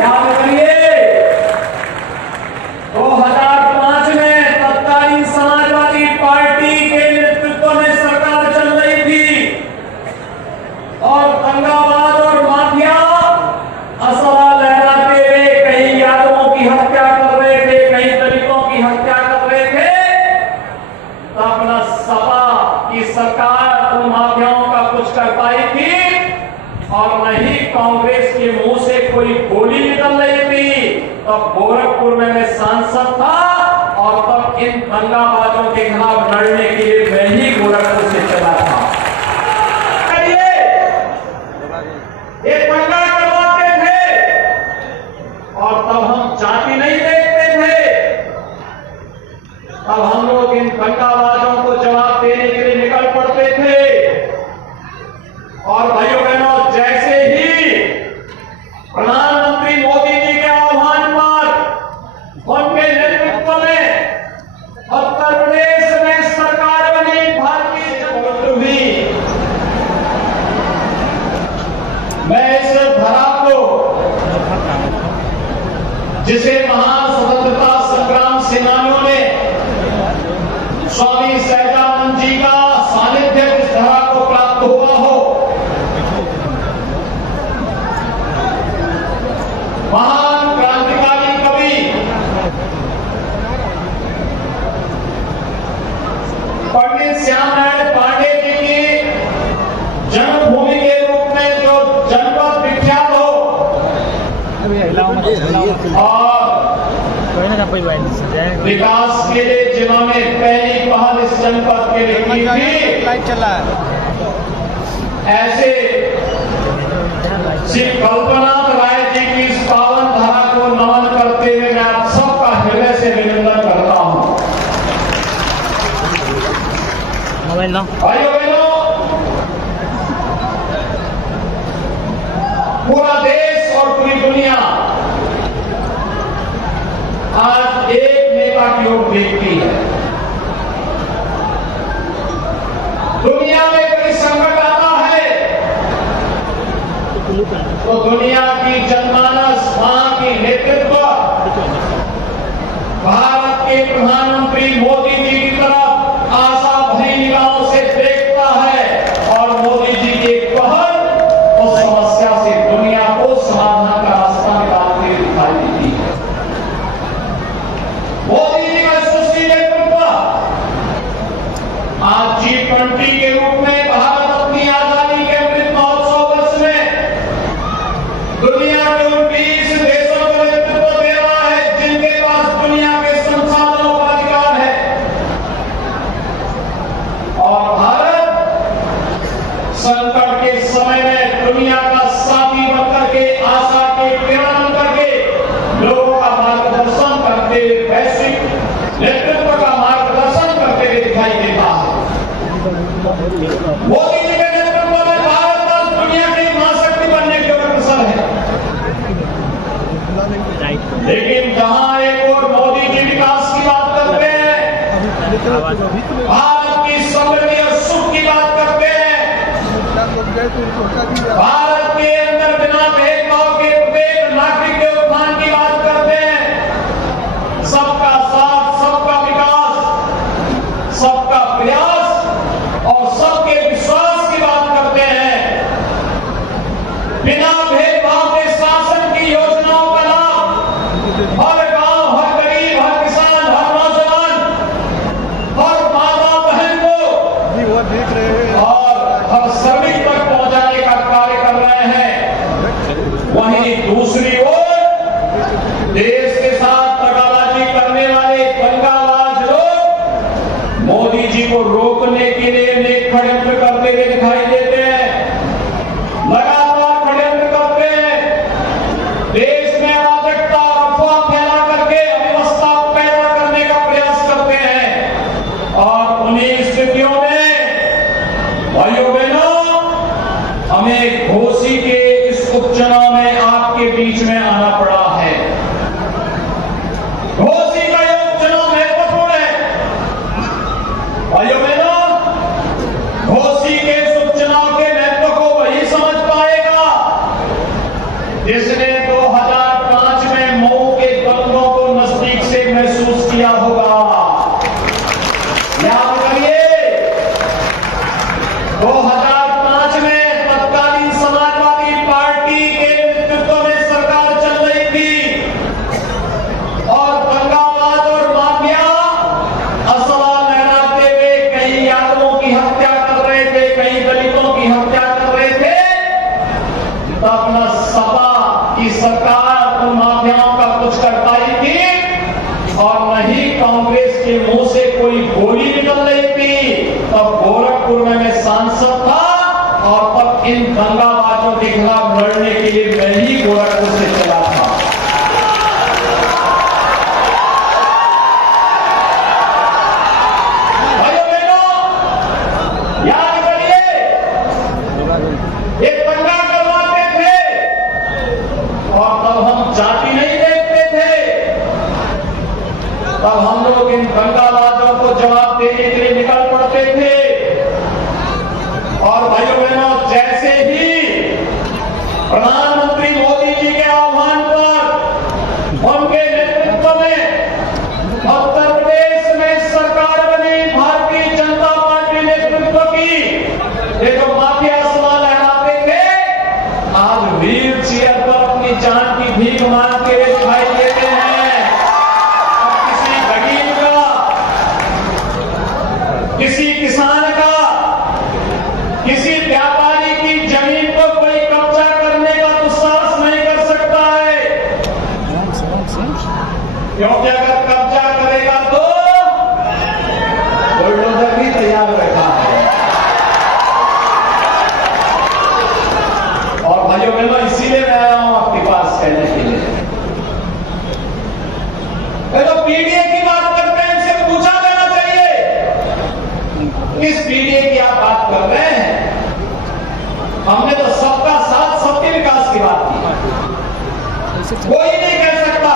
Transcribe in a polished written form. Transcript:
याद करिए 2005 में तत्कालीन समाजवादी पार्टी के नेतृत्व में सरकार चल रही थी और दंगाबाज और माफिया असला लहराते हुए कहीं यादवों की हत्या कर रहे थे, कहीं दलितों की हत्या कर रहे थे। तब न सपा की सरकार उन माफियाओं का कुछ कर पाई थी और न ही कांग्रेस के मुंह से कोई गोली निकल रही थी। तब गोरखपुर में मैं सांसद था और तब इन दंगाबाजों के खिलाफ लड़ने के लिए मैं ही गोरखपुर से चला था। ये दंगा करवाते थे और तब हम जाति नहीं देखते थे। तब हम लोग इन दंगाबाजों को जवाब देने के लिए निकल पड़ते थे। और भाइयों बहनों, जैसे ही प्रधानमंत्री मोदी जी के आह्वान पर उनके नेतृत्व में उत्तर प्रदेश में सरकार बनी, भारतीय जनता हुई, मैं इस धरा को, जिसे महान स्वतंत्रता संग्राम सेनानियों ने स्वामी सहजानंद जी का सानिध्य इस धरा को प्राप्त हुआ हो, महान क्रांतिकारी कवि पंडित श्याम नारायण पांडे जी की जन्मभूमि के रूप में जो जनपद विख्यात हो और विकास के लिए जिन्होंने पहली पहल इस जनपद के लिए की थी, ऐसे श्री कल्पनाथ राय जी की इस पावन धारा को नमन करते हुए मैं आप सबका हृदय से अभिनंदन करता हूं। भाइयों बहनों, पूरा देश और पूरी दुनिया आज एक नेता की ओर देखती है। दुनिया में कोई संकट आता है तो दुनिया की जनमानस, वहां की नेतृत्व भारत के प्रधानमंत्री मोदी जी की तरफ आशा भरी निगाहों से देखता है और मोदी जी के पहल उस समस्या से दुनिया को समाधान का रास्ता निकालते हुए दिखाई देती है। मोदी जी का सुशील नेतृत्व आज G20 के रूप में भारत अपनी आजादी के अमृत महोत्सव वर्ष में दुनिया के 29 देशों को नेतृत्व दे रहा है, जिनके पास दुनिया के संसाधनों का अधिकार है। और भारत संकट के समय में दुनिया का साथी बनकर के, आशा के किरण बनकर के लोगों का मार्गदर्शन करते हुए, वैश्विक नेतृत्व का मार्गदर्शन करते हुए दिखाई देता है। मोदी जी के नेतृत्व में भारत आज दुनिया की महाशक्ति बनने की ओर अग्रसर है। लेकिन जहां एक और मोदी जी विकास की बात करते हैं, भारत की समृद्धि और सुख की बात करते हैं, भारत के अंदर बिना भेदभाव के प्रत्येक नागरिक के उत्थान की बात करते हैं, सबका साथ, सबका विकास, सबका प्रयास और सबके विश्वास की बात करते हैं, बिना भेदभाव के शासन की योजनाओं का लाभ हर गांव, हर गरीब, हर किसान, हर नौजवान, हर माता बहन को और हर श्रमिक तक पहुंचाने का कार्य कर रहे हैं। वहीं दूसरी ओर देश के साथ दगाबाजी करने वाले दंगाबाज लोग मोदी जी को रोकने के लिए अनेक षड्यंत्र करते हुए दिखाई देते हैं, लगातार षड्यंत्र करते हैं, देश में अराजकता, अफवाह फैला करके अव्यवस्था पैदा करने का प्रयास करते हैं। और उन्हीं स्थितियों में भाइयों बहनों, हमें घोसी के इस उपचुनाव में आपके बीच में आना पड़ा है। घोसी का यह उपचुनाव महत्वपूर्ण है। भाइयों बहनों, घोसी के इस उपचुनाव के महत्व को वही समझ पाएगा जिसने 2005 किस पीडीए की आप बात कर रहे हैं? हमने तो सबका साथ सबके विकास की बात की। कोई नहीं कह सकता